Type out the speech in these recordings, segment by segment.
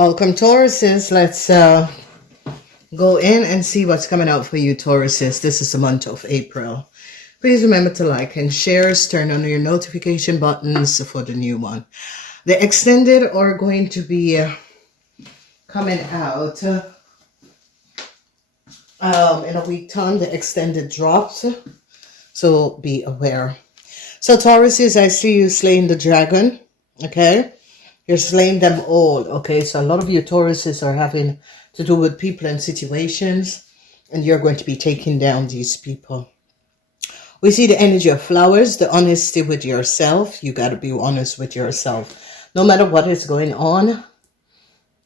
Welcome, Tauruses. Let's go in and see what's coming out for you, Tauruses. This is the month of April. Please remember to like and share. Turn on your notification buttons for the new one. The extended are going to be coming out in a week time. The extended drops, so be aware. So Tauruses, I see you slaying the dragon. Okay, you're slaying them all. Okay, so a lot of you Tauruses are having to do with people and situations, and you're going to be taking down these people. We see the energy of flowers, the honesty with yourself. You got to be honest with yourself. No matter what is going on,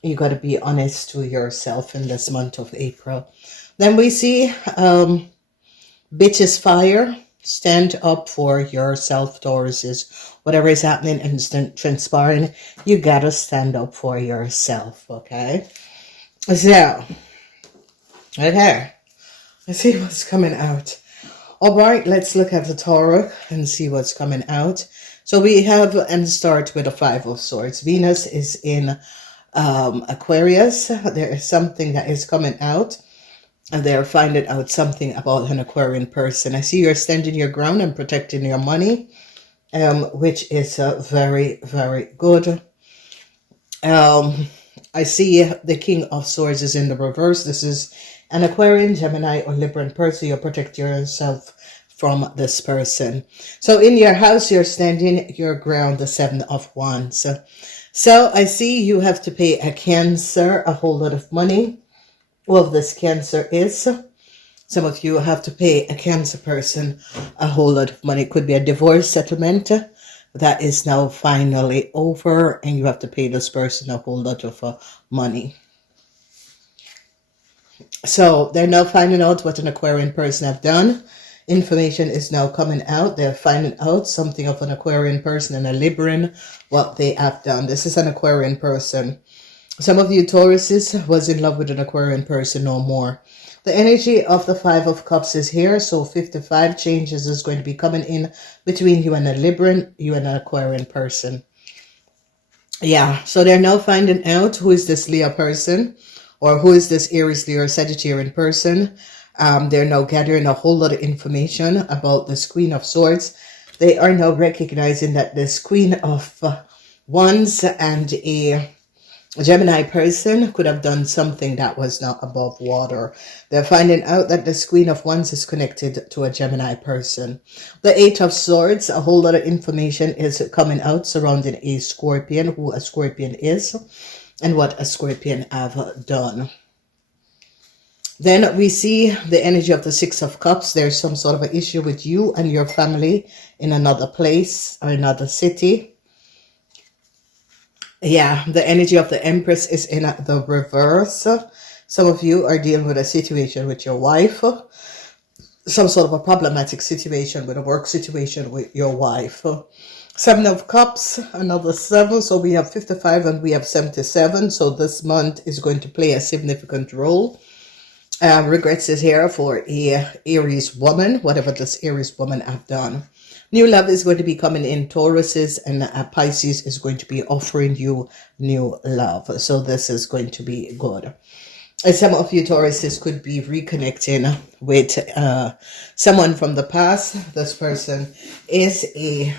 you got to be honest to yourself in this month of April. Then we see bitches fire. Stand up for yourself, Tauruses. Whatever is happening and transpiring, you got to stand up for yourself, okay? So, okay. Let's see what's coming out. All right, let's look at the tarot and see what's coming out. So we have, and start with the Five of Swords. Venus is in Aquarius. There is something that is coming out, and they're finding out something about an Aquarian person. I see you're standing your ground and protecting your money, which is very, very good. I see the King of Swords is in the reverse. This is an Aquarian, Gemini, or Libran person. You protect yourself from this person. So in your house, you're standing your ground, the Seven of Wands. So I see you have to pay a Cancer a whole lot of money. Well, this Cancer is, some of you have to pay a Cancer person a whole lot of money. It could be a divorce settlement that is now finally over, and you have to pay this person a whole lot of money. So they're now finding out what an Aquarian person have done. Information is now coming out. They're finding out something of an Aquarian person and a Libran, what they have done. This is an Aquarian person. Some of you Tauruses was in love with an Aquarian person, no more. The energy of the Five of Cups is here, so 55 changes is going to be coming in between you and a Libran, you and an Aquarian person. Yeah, so they're now finding out who is this Leo person, or who is this Aries, Leo, or Sagittarian person. They're now gathering a whole lot of information about this Queen of Swords. They are now recognizing that this Queen of Wands and a Gemini person could have done something that was not above water. They're finding out that this Queen of Wands is connected to a Gemini person. The Eight of Swords, a whole lot of information is coming out surrounding a Scorpion, who a Scorpion is, and what a Scorpion have done. Then we see the energy of the Six of Cups. There's some sort of an issue with you and your family in another place or another city. Yeah, the energy of the Empress is in the reverse. Some of you are dealing with a situation with your wife. Some sort of a problematic situation with a work situation with your wife. Seven of Cups, another 7. So we have 55 and we have 77. So this month is going to play a significant role. Regrets is here for a Aries woman, whatever this Aries woman have done. New love is going to be coming in, Tauruses, and Pisces is going to be offering you new love. So this is going to be good. And some of you Tauruses could be reconnecting with someone from the past. This person is a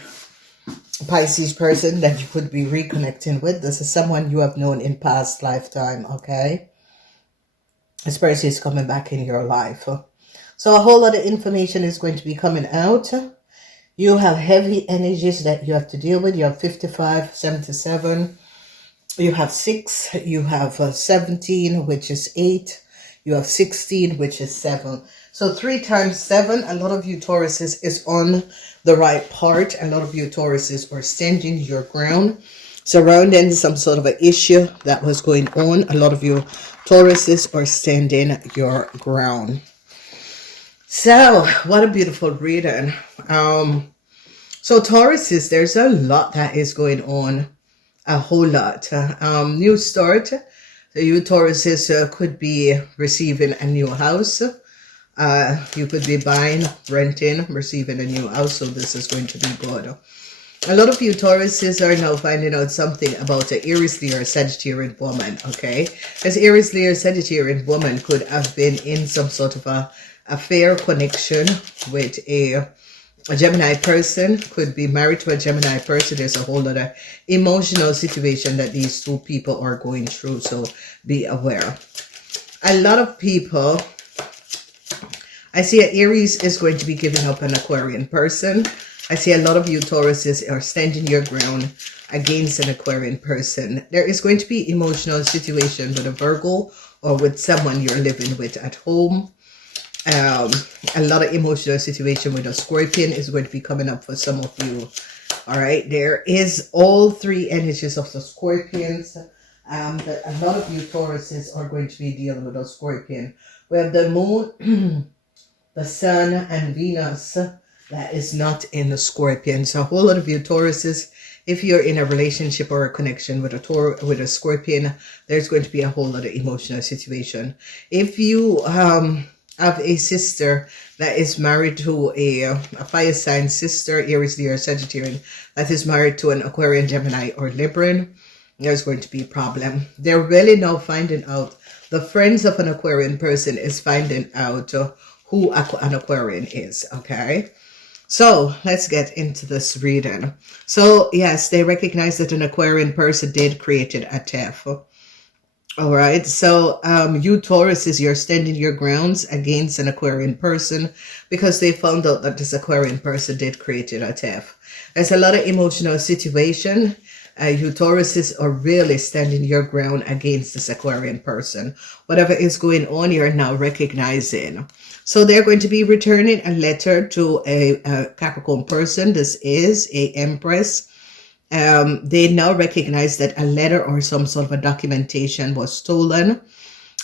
Pisces person that you could be reconnecting with. This is someone you have known in past lifetime, okay? This person is coming back in your life. So a whole lot of information is going to be coming out. You have heavy energies that you have to deal with. You have 55, 77. You have 6. You have 17, which is 8. You have 16, which is 7. So 3 times 7, a lot of you Tauruses is on the right part. A lot of you Tauruses are standing your ground, surrounding some sort of an issue that was going on. A lot of you Tauruses are standing your ground. So, what a beautiful reading. So Tauruses, there's a lot that is going on. A whole lot. New start. So you Tauruses could be receiving a new house. You could be buying, renting, receiving a new house. So this is going to be good. A lot of you Tauruses are now finding out something about an Aries, Leo, or Sagittarian woman, okay? This Aries, Leo, or Sagittarian woman could have been in some sort of a affair connection with a Gemini person, could be married to a Gemini person. There's a whole lot of emotional situation that these two people are going through, so be aware. A lot of people, I see an Aries is going to be giving up an Aquarian person. I see a lot of you Tauruses are standing your ground against an Aquarian person. There is going to be emotional situation with a Virgo or with someone you're living with at home. A lot of emotional situation with a Scorpion is going to be coming up for some of you. All right, there is all three energies of the Scorpions. That a lot of you Tauruses are going to be dealing with a Scorpion. We have the Moon, the Sun, and Venus. That is not in the Scorpion. So a whole lot of you Tauruses, if you're in a relationship or a connection with a Scorpion, there's going to be a whole lot of emotional situation. If you have a sister that is married to a fire sign sister, Aries, Leo, or Sagittarian, that is married to an Aquarian, Gemini, or Libran, there's going to be a problem. They're really now finding out, the friends of an Aquarian person is finding out who an Aquarian is, okay? So let's get into this reading. So yes, they recognize that an Aquarian person did create a thief. All right, so you Tauruses, you're standing your grounds against an Aquarian person because they found out that this Aquarian person did create a thief. There's a lot of emotional situation. You Tauruses are really standing your ground against this Aquarian person. Whatever is going on, you're now recognizing. So they're going to be returning a letter to a Capricorn person. This is a Empress. They now recognize that a letter or some sort of a documentation was stolen,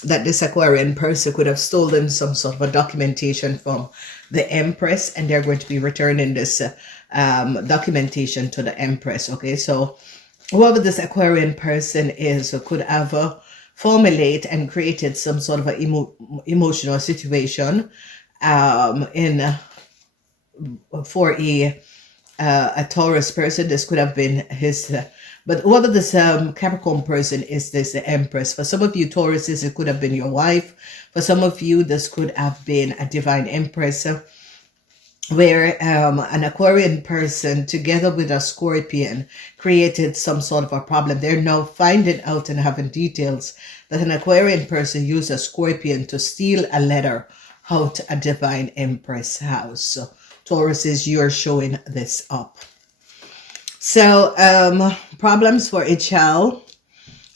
that this Aquarian person could have stolen some sort of a documentation from the Empress, and they're going to be returning this documentation to the Empress. Okay, so whoever this Aquarian person is could have formulate and created some sort of an emotional situation for a Taurus person. This could have been his, but whoever this Capricorn person is, this the Empress. For some of you Tauruses, it could have been your wife. For some of you, this could have been a divine Empress, where an Aquarian person together with a Scorpion created some sort of a problem. They're now finding out and having details that an Aquarian person used a Scorpion to steal a letter out a divine Empress house. So Tauruses, you're showing this up. So problems for a child.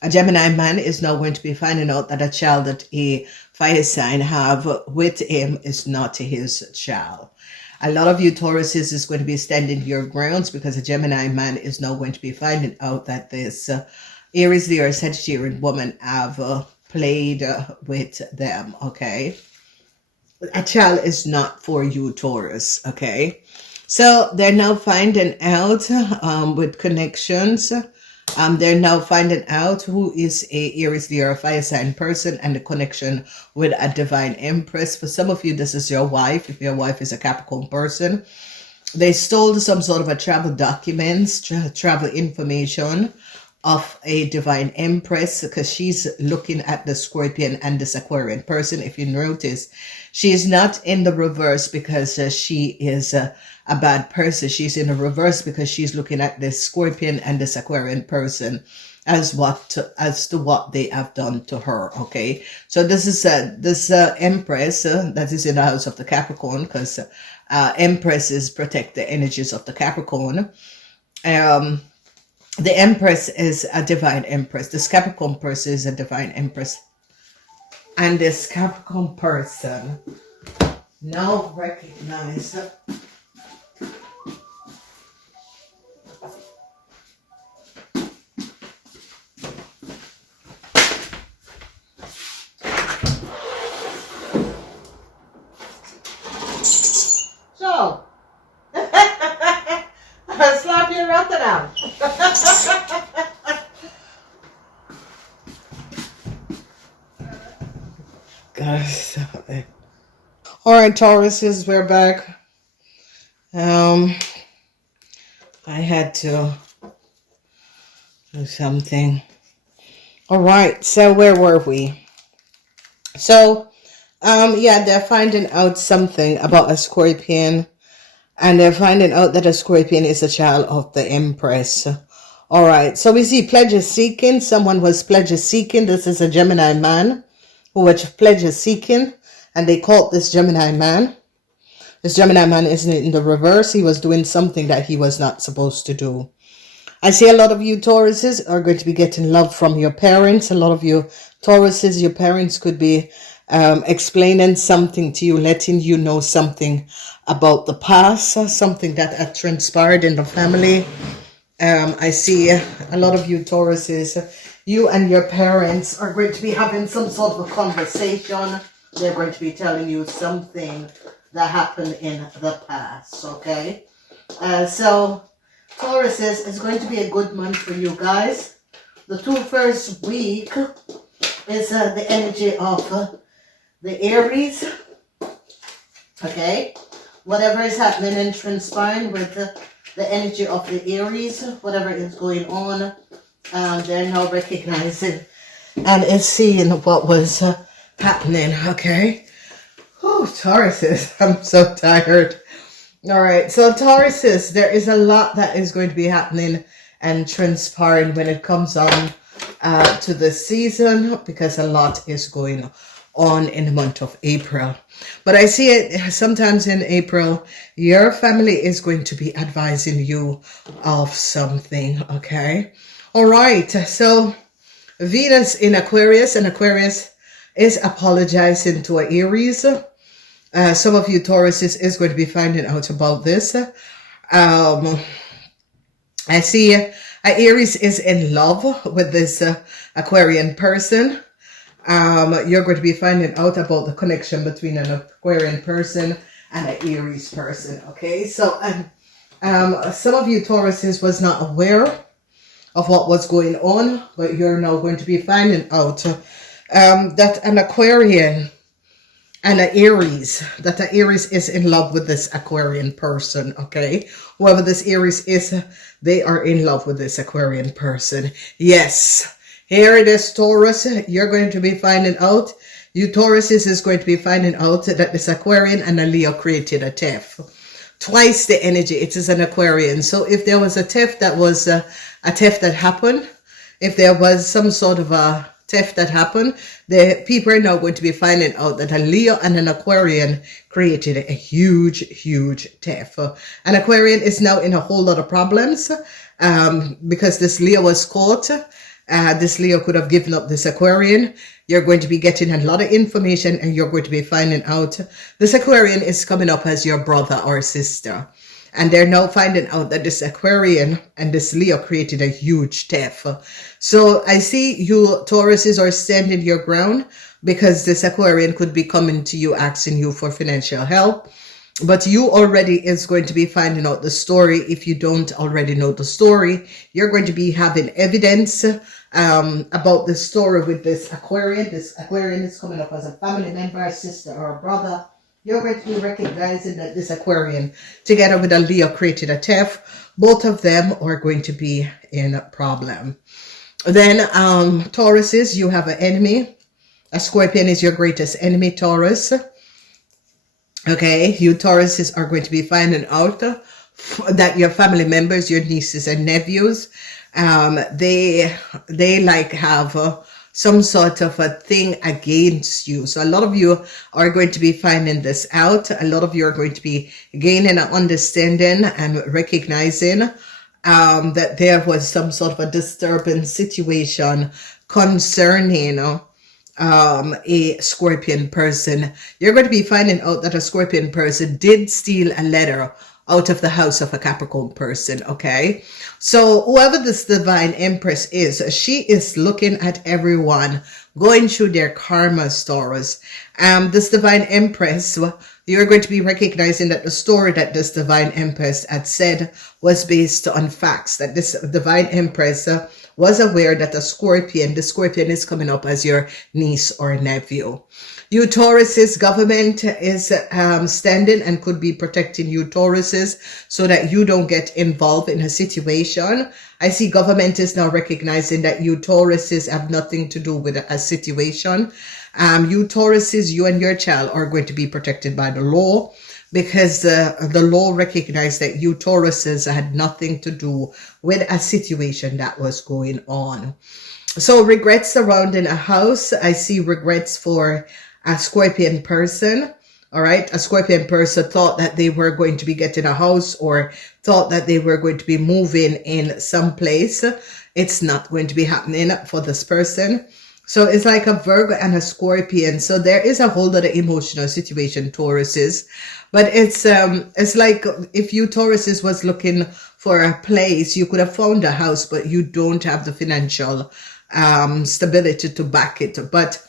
A Gemini man is now going to be finding out that a child that a fire sign have with him is not his child. A lot of you Tauruses is going to be standing your grounds because a Gemini man is now going to be finding out that this Aries, Leo, or Sagittarian woman have played with them, okay? A child is not for you, Taurus, okay? So they're now finding out with connections. They're now finding out who is a Aries, Leo, or fire sign person and the connection with a divine Empress. For some of you, this is your wife. If your wife is a Capricorn person, they stole some sort of a travel documents, travel information of a divine Empress because she's looking at the Scorpion and this Aquarian person. If you notice, she is not in the reverse because she is a bad person. She's in the reverse because she's looking at this Scorpion and this Aquarian person as to what they have done to her. Okay, so this is this Empress that is in the house of the Capricorn, because Empresses protect the energies of the Capricorn. The Empress is a divine Empress. This Capricorn person is a divine Empress. And this Capricorn person now recognize so slap your Rotterdam. Guys, all right, Tauruses, we're back. I had to do something. All right, so where were we? So, yeah, they're finding out something about a Scorpion, and they're finding out that a Scorpion is a child of the Empress. All right, so we see pleasure seeking. Someone was pleasure seeking. This is a Gemini man who was pleasure seeking, and they caught this Gemini man. This Gemini man isn't in the reverse. He was doing something that he was not supposed to do. I see a lot of you Tauruses are going to be getting love from your parents. A lot of you Tauruses, your parents could be explaining something to you, letting you know something about the past, something that had transpired in the family. I see a lot of you Tauruses, you and your parents are going to be having some sort of a conversation. They're going to be telling you something that happened in the past, okay? So Tauruses is going to be a good month for you guys. The first week is the energy of the Aries, okay? Whatever is happening and transpiring with the energy of the Aries, whatever is going on, they're now recognizing and is seeing what was happening, okay? Oh, Tauruses, I'm so tired. All right, so Tauruses, there is a lot that is going to be happening and transpiring when it comes on to the season, because a lot is going on in the month of April. But I see it sometimes in April, your family is going to be advising you of something, okay? All right, so Venus in Aquarius, and Aquarius is apologizing to Aries. Some of you Tauruses is going to be finding out about this. I see Aries is in love with this Aquarian person. You're going to be finding out about the connection between an Aquarian person and an Aries person. Okay, so some of you Tauruses was not aware of what was going on, but you're now going to be finding out that an Aquarian and an Aries, that the Aries is in love with this Aquarian person, okay? Whoever this Aries is, they are in love with this Aquarian person. Yes, here it is, Taurus. You're going to be finding out, you Tauruses is going to be finding out that this Aquarian and a Leo created a theft. Twice the energy, it is an Aquarian. So if there was a theft that was a theft that happened, if there was some sort of a theft that happened, the people are now going to be finding out that a Leo and an Aquarian created a huge theft. An Aquarian is now in a whole lot of problems because this Leo was caught. This Leo could have given up this Aquarian. You're going to be getting a lot of information, and you're going to be finding out this Aquarian is coming up as your brother or sister. And they're now finding out that this Aquarian and this Leo created a huge theft. So I see you Tauruses are standing your ground, because this Aquarian could be coming to you asking you for financial help. But you already is going to be finding out the story. If you don't already know the story, you're going to be having evidence about the story with this Aquarian. This Aquarian is coming up as a family member, a sister, or a brother. You're going to be recognizing that this Aquarian, together with a Leo, created a theft. Both of them are going to be in a problem. Then Tauruses, you have an enemy. A Scorpion is your greatest enemy, Taurus. Okay, you Tauruses are going to be finding out that your family members, your nieces and nephews, they like have some sort of a thing against you. So a lot of you are going to be finding this out. A lot of you are going to be gaining an understanding and recognizing that there was some sort of a disturbing situation concerning a Scorpion person. You're going to be finding out that a Scorpion person did steal a letter out of the house of a Capricorn person, okay? So whoever this Divine Empress is, she is looking at everyone, going through their karma stories. This Divine Empress, you're going to be recognizing that the story that this Divine Empress had said was based on facts, that this Divine Empress was aware that the Scorpion is coming up as your niece or nephew. You Taurus's government is standing and could be protecting you Tauruses so that you don't get involved in a situation. I see government is now recognizing that you Tauruses have nothing to do with a situation. You Tauruses, you and your child are going to be protected by the law, because the law recognized that you Tauruses had nothing to do with a situation that was going on. So regrets surrounding a house. I see regrets for a Scorpion person. All right. A Scorpion person thought that they were going to be getting a house or thought that they were going to be moving in some place. It's not going to be happening for this person. So it's like a Virgo and a Scorpion. So there is a whole lot of emotional situation, Tauruses. But it's like if you Tauruses was looking for a place, you could have found a house, but you don't have the financial stability to back it. But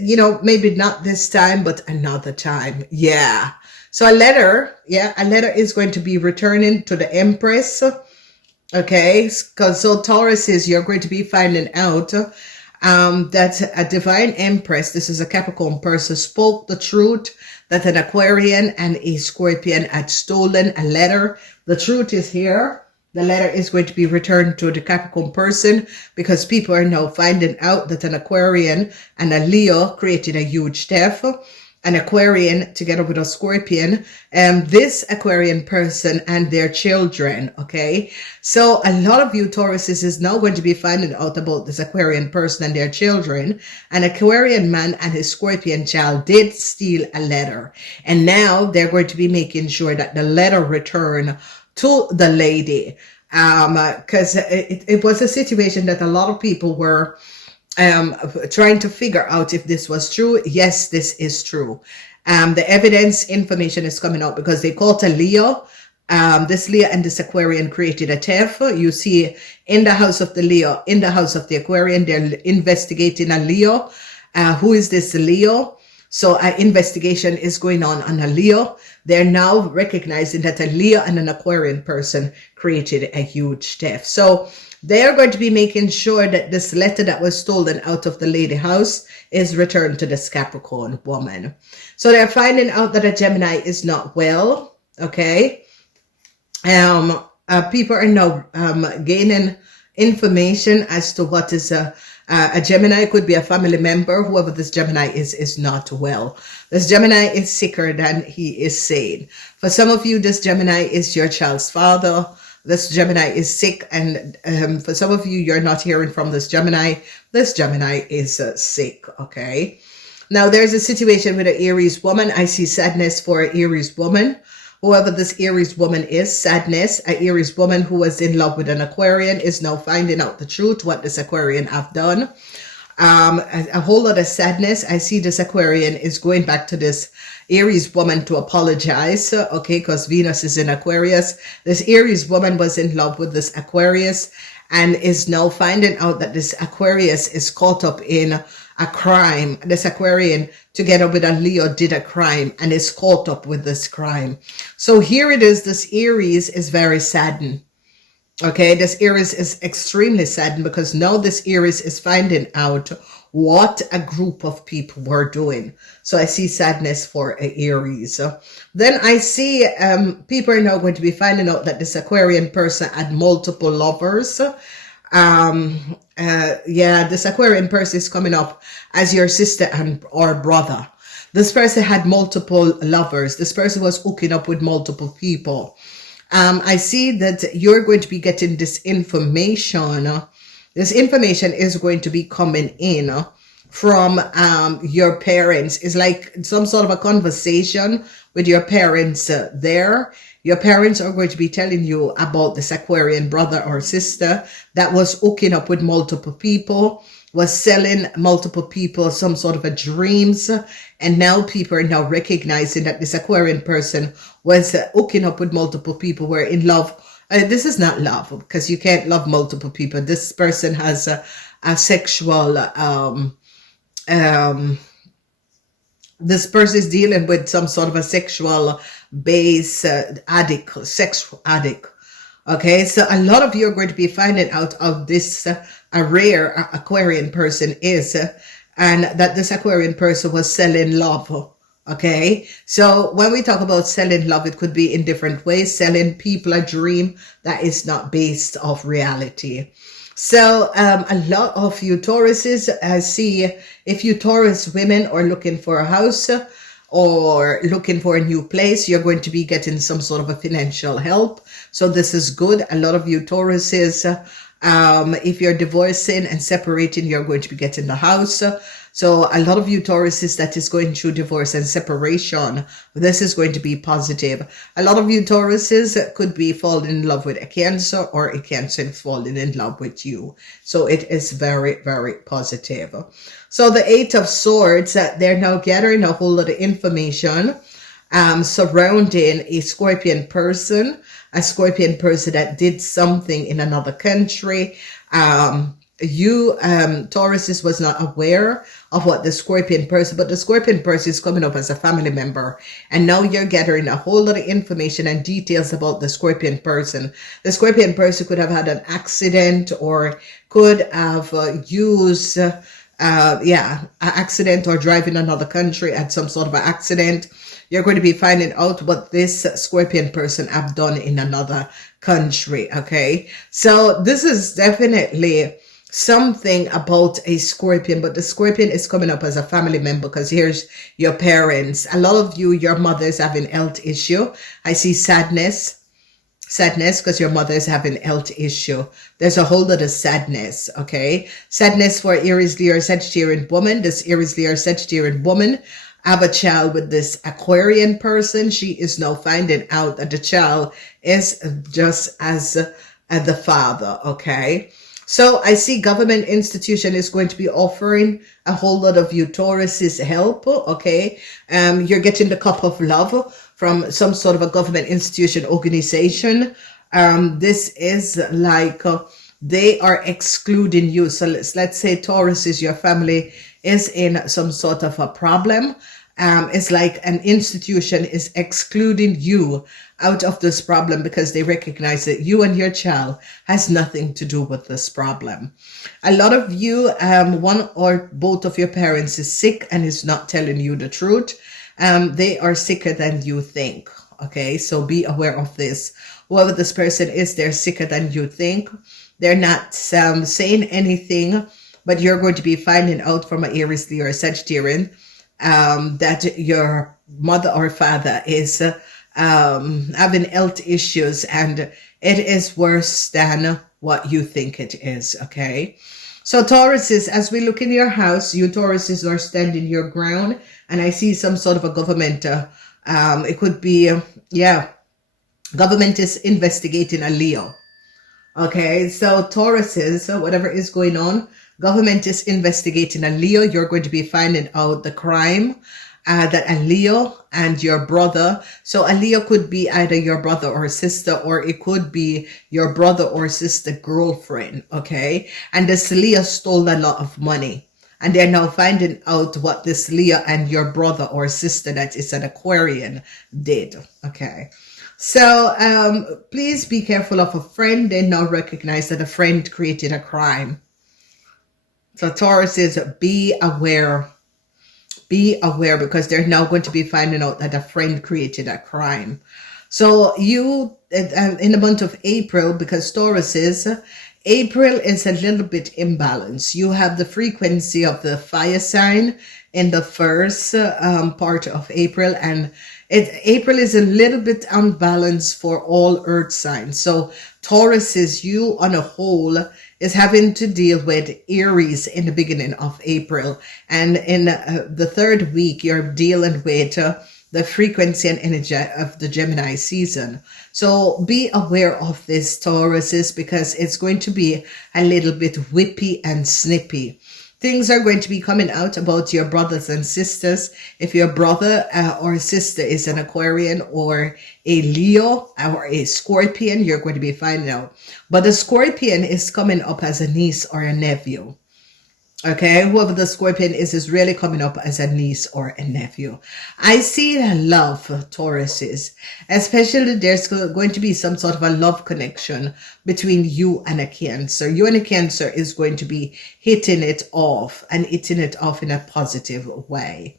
you know, maybe not this time, but another time. Yeah. So a letter is going to be returning to the Empress. Okay. Because so Tauruses, you're going to be finding out that a divine Empress, this is a Capricorn person, spoke the truth that an Aquarian and a Scorpion had stolen a letter. The truth is here. The letter is going to be returned to the Capricorn person because people are now finding out that an Aquarian and a Leo created a huge theft. An Aquarian together with a Scorpion, this Aquarian person and their children. Okay, so a lot of you Tauruses is now going to be finding out about this Aquarian person and their children. An Aquarian man and his Scorpion child did steal a letter, and now they're going to be making sure that the letter return to the lady, because it was a situation that a lot of people were trying to figure out if this was true. Yes, this is true. The evidence information is coming out because they caught a Leo. This Leo and this Aquarian created a theft. You see in the house of the Leo, in the house of the Aquarian, they're investigating a Leo. Who is this Leo? So an investigation is going on a Leo. They're now recognizing that a Leo and an Aquarian person created a huge theft. So they're going to be making sure that this letter that was stolen out of the lady house is returned to this Capricorn woman. So they're finding out that a Gemini is not well. Okay. People are now gaining information as to what is a Gemini. Could be a family member. Whoever this Gemini is not well. This Gemini is sicker than he is sane. For some of you, this Gemini is your child's father. This Gemini is sick, and for some of you, you're not hearing from this Gemini. This Gemini is sick, okay? Now, there's a situation with an Aries woman. I see sadness for an Aries woman. Whoever this Aries woman is, sadness. An Aries woman who was in love with an Aquarian is now finding out the truth, what this Aquarian have done. A whole lot of sadness. I see this Aquarian is going back to this Aries woman to apologize, okay, because Venus is in Aquarius. This Aries woman was in love with this Aquarius and is now finding out that this Aquarius is caught up in a crime. This Aquarian together with a Leo did a crime and is caught up with this crime. So here it is. This Aries is very saddened. Okay, this Aries is extremely saddened because now this Aries is finding out what a group of people were doing. So I see sadness for an Aries. Then I see people are now going to be finding out that this Aquarian person had multiple lovers. This Aquarian person is coming up as your sister and or brother. This person had multiple lovers. This person was hooking up with multiple people. I see that you're going to be getting this information. This information is going to be coming in from your parents. It's like some sort of a conversation with your parents there. Your parents are going to be telling you about this Aquarian brother or sister that was hooking up with multiple people, was selling multiple people some sort of a dreams. And now people are now recognizing that this Aquarian person was hooking up with multiple people, were in love. This is not love because you can't love multiple people. This person has a sexual, this person is dealing with some sort of a sexual base sexual addict. Okay, so a lot of you are going to be finding out of this a rare Aquarian person is, and that this Aquarian person was selling love. Okay, so when we talk about selling love, it could be in different ways. Selling people a dream that is not based off reality. So a lot of you Tauruses, I see if you Taurus women are looking for a house or looking for a new place, you're going to be getting some sort of a financial help. So this is good. A lot of you Tauruses, if you're divorcing and separating, you're going to be getting the house. So a lot of you Tauruses that is going through divorce and separation, this is going to be positive. A lot of you Tauruses could be falling in love with a Cancer, or a Cancer falling in love with you. So it is very, very positive. So the Eight of Swords, they're now gathering a whole lot of information surrounding a Scorpion person that did something in another country. Tauruses was not aware of what the Scorpion person, but the Scorpion person is coming up as a family member. And now you're gathering a whole lot of information and details about the Scorpion person. The Scorpion person could have had an accident, or could have used, an accident, or drive in another country at some sort of an accident. You're going to be finding out what this Scorpion person have done in another country. Okay, so this is definitely something about a Scorpion, but the Scorpion is coming up as a family member, because here's your parents. A lot of you, your mother's having health issue. I see sadness because your mother is having health issue. There's a whole lot of sadness. Okay, sadness for Aries, Leo, Sagittarian woman. This Aries, Leo, Sagittarian woman have a child with this Aquarian person. She is now finding out that the child is just as the father. Okay, so I see government institution is going to be offering a whole lot of you Tauruses help. Okay, you're getting the cup of love from some sort of a government institution, organization. This is like they are excluding you. So let's say Tauruses, your family is in some sort of a problem. It's like an institution is excluding you out of this problem, because they recognize that you and your child has nothing to do with this problem. A lot of you, one or both of your parents is sick and is not telling you the truth. They are sicker than you think. Okay, so be aware of this. Whoever this person is, they're sicker than you think. They're not saying anything, but you're going to be finding out from an Aries, Leo, or Sagittarian that your mother or father is having health issues, and it is worse than what you think it is. Okay, so Tauruses, as we look in your house, you Tauruses are standing your ground, and I see some sort of a government. It could be, government is investigating a Leo. Okay, so Tauruses, whatever is going on, government is investigating a Leo. You're going to be finding out the crime that a Leo and your brother. So a Leo could be either your brother or sister, or it could be your brother or sister girlfriend. Okay, and this Leo stole a lot of money, and they're now finding out what this Leo and your brother or sister that is an Aquarian did. Okay, so please be careful of a friend. They now recognize that a friend created a crime. So Tauruses, be aware. Be aware, because they're now going to be finding out that a friend created a crime. So you, in the month of April, because Tauruses, April is a little bit imbalanced. You have the frequency of the fire sign in the first part of April, and April is a little bit unbalanced for all earth signs. So Tauruses, you on a whole is having to deal with Aries in the beginning of April. And in the third week, you're dealing with the frequency and energy of the Gemini season. So be aware of this, Tauruses, because it's going to be a little bit whippy and snippy. Things are going to be coming out about your brothers and sisters. If your brother or sister is an Aquarian or a Leo or a Scorpion, you're going to be finding out. But the Scorpion is coming up as a niece or a nephew. Okay, whoever the Scorpion is really coming up as a niece or a nephew. I see love for Tauruses, especially there's going to be some sort of a love connection between you and a Cancer. You and a Cancer is going to be hitting it off and hitting it off in a positive way.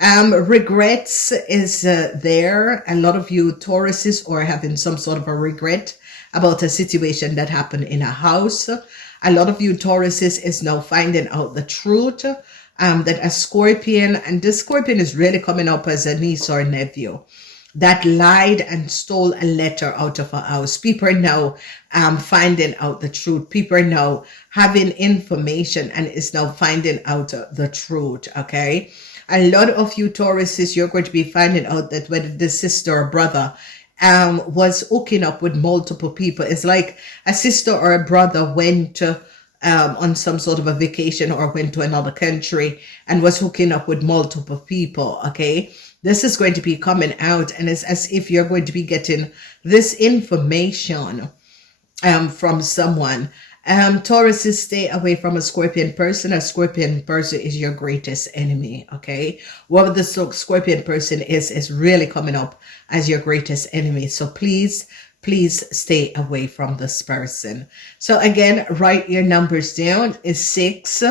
Regrets is there. A lot of you Tauruses are having some sort of a regret about a situation that happened in a house. A lot of you Tauruses is now finding out the truth that a Scorpion, and this Scorpion is really coming up as a niece or nephew, that lied and stole a letter out of a house. People are now finding out the truth. People are now having information and is now finding out the truth, okay? A lot of you Tauruses, you're going to be finding out that whether the sister or brother was hooking up with multiple people. It's like a sister or a brother went on some sort of a vacation or went to another country and was hooking up with multiple people, okay? This is going to be coming out, and it's as if you're going to be getting this information from someone. Tauruses, stay away from a Scorpion person. A Scorpion person is your greatest enemy, okay? Whoever the Scorpion person is really coming up as your greatest enemy. So please stay away from this person. So again, write your numbers down. Is 6,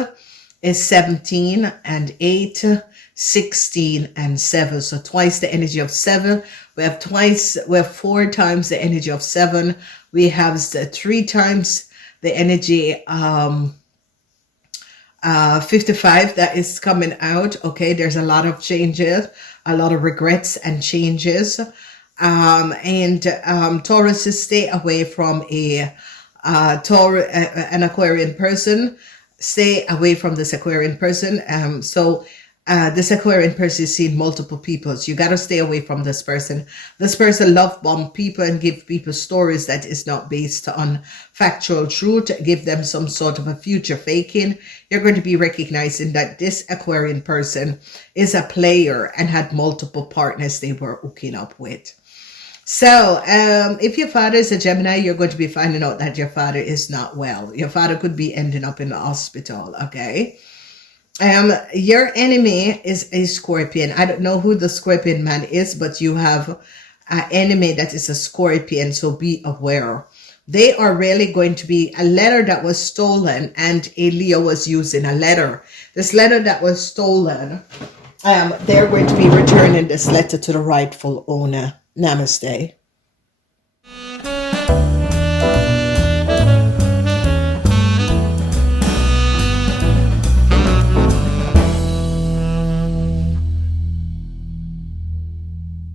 is 17, and 8, 16, and 7. So twice the energy of 7. We have 4 times the energy of 7. We have 3 times the energy 55 that is coming out. Okay, there's a lot of changes, a lot of regrets and changes. Tauruses, stay away from an Aquarian person. Stay away from this Aquarian person. This Aquarian person is seeing multiple people. So you got to stay away from this person. This person love bomb people and give people stories that is not based on factual truth. Give them some sort of a future faking. You're going to be recognizing that this Aquarian person is a player and had multiple partners they were hooking up with. So, if your father is a Gemini, you're going to be finding out that your father is not well. Your father could be ending up in the hospital, okay? Your enemy is a Scorpion. I don't know who the Scorpion man is, but you have an enemy that is a Scorpion, so be aware. They are really going to be a letter that was stolen, and a Leo was using a letter. This letter that was stolen, they're going to be returning this letter to the rightful owner. Namaste.